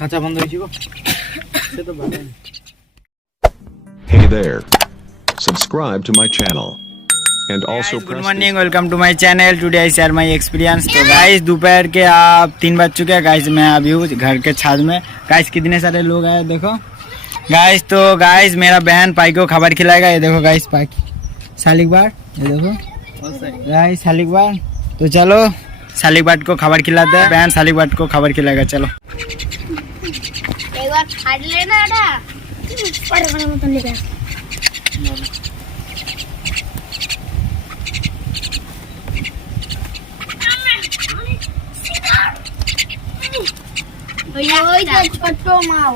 কাঁচা বন্ধ হয়েছিল সে তো ভালো। Hey there. Subscribe to my channel. And also good morning, welcome to my channel. Today I share my experience. तो guys दोपहर के आप 3 बज चुके हैं गाइस। मैं अभी हूँ घर के छत में। गाइस कितने सारे लोग आए देखो गाइस। तो गाइस मेरा बहन पाई को खबर खिलाएगा। ये देखो गाइस पाई सालिक बार, ये देखो गाइस सालिक बार। तो चलो सालिक बाट को खबर खिलाते हैं। बहन सालिक बाट को खबर खिलाएगा। चलो एक बार फाड़ लेना ना बड़े बड़े मत लेगा। ওই যে ছোট মাও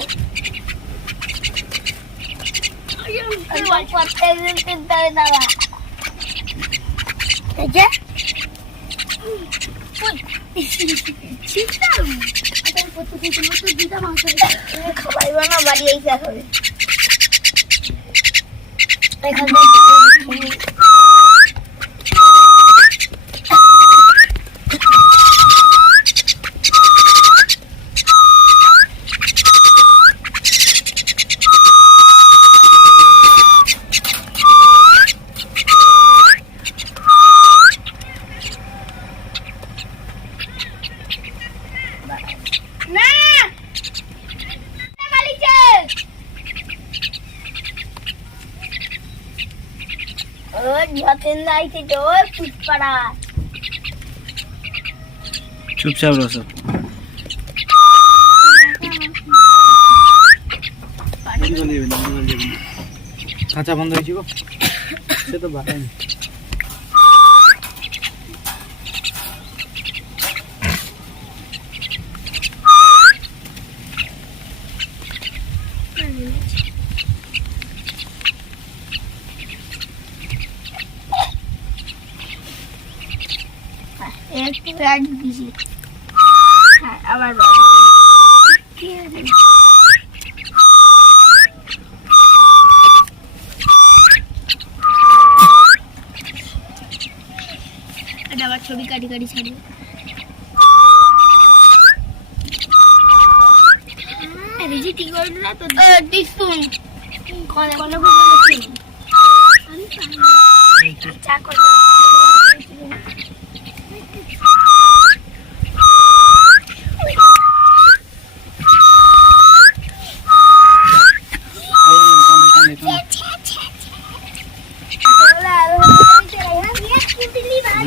ওই করতে দিতে দাদা এই যে চিন্তা এটা কত কিছু মত দিদা মাছ খাবাইবা না বাড়ি এই যা হবে এখানে चुपचाप रहो सब। কাঁচা বন্ধ হয়েছিল সে তো ভালো। একটু রাত দিছি হ্যাঁ আবার এটা আবার ছবি কাটি কাটি ছাড়ি রেজি ঠিক করে না তো দিছুন কোন কোন বলছি আমি চা করতে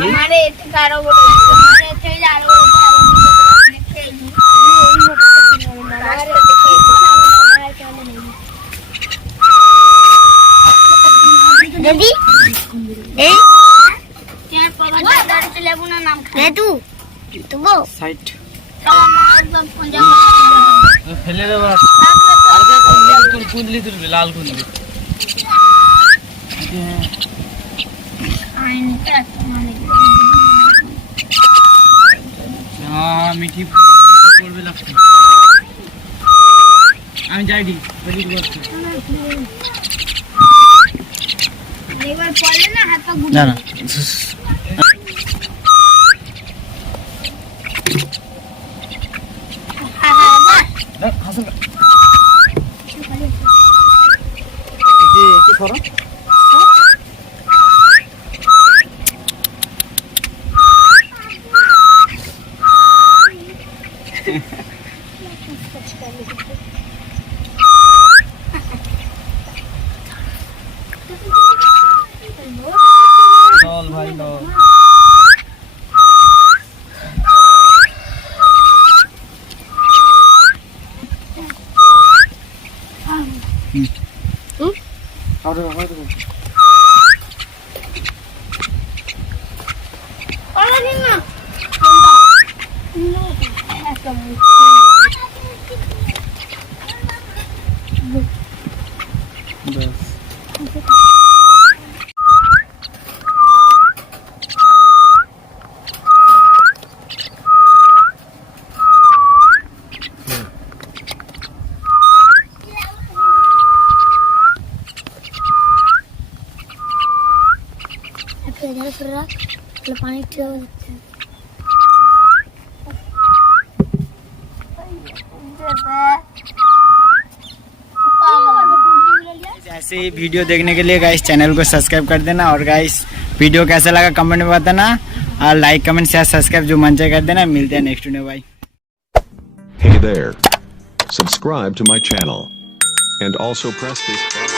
हमारे कारो बोलो हमारे थे यारो जल्दी ए क्या पवन दादा चले बुना नाम ले तू वो সাইড सब पंजाब ফেলে দেব। আর যে কুন্দলি তুলবি লাল কুন্দলি आइन तक माने হ্যাঁ মিঠি করবে লাগছে। আমি যাই দি রেডি করছি एक बार पड़ले ना हाथ तो ना ना হাসল কি করো চল ভাই চল। पड़ा नहीं ना इधर फिर रख तो पानी ठेल देते हैं ऐसे ही वीडियो देखने के लिए गाइस चैनल को सब्सक्राइब कर देना और गाइस वीडियो कैसा लगा कमेंट में बताना और लाइक कमेंट शेयर सब्सक्राइब जो मन चाहे कर देना। मिलते हैं नेक्स्ट वीडियो भाई। Hey there. Subscribe to my channel. And also press this bell.